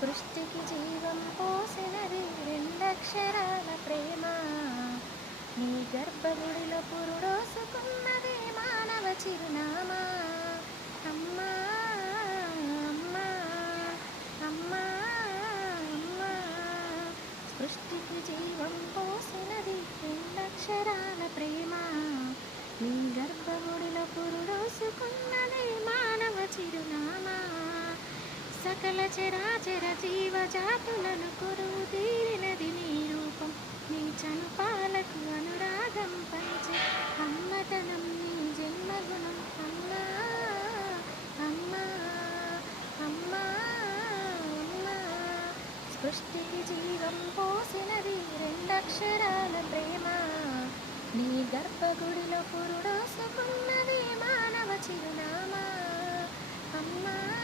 సృష్టికి జీవం పోసినది రెండక్షరాల ప్రేమ. నీ గర్భగుడిలో పురుడోసుకున్నది మానవ చిరునామా. అమ్మా అమ్మా అమ్మా అమ్మా. సృష్టికి జీవం పోసినది రెండక్షరాల ప్రేమ. నీ గర్భగుడిలో పురుడోసుకున్నది మానవ చిరునామా. సకల చరాచర జీవజాతులను కొరువు తీరినది నీ రూపం. నీ చనుపాలకు అనురాగం పంచే అమ్మతనం నీ జన్మగుణం. అమ్మా అమ్మా అమ్మా అమ్మా. సృష్టికి జీవం పోసినది రెండక్షరాల ప్రేమ. నీ గర్భగుడిలో పురుడోసుకున్నది మానవ చిరునామా. అమ్మా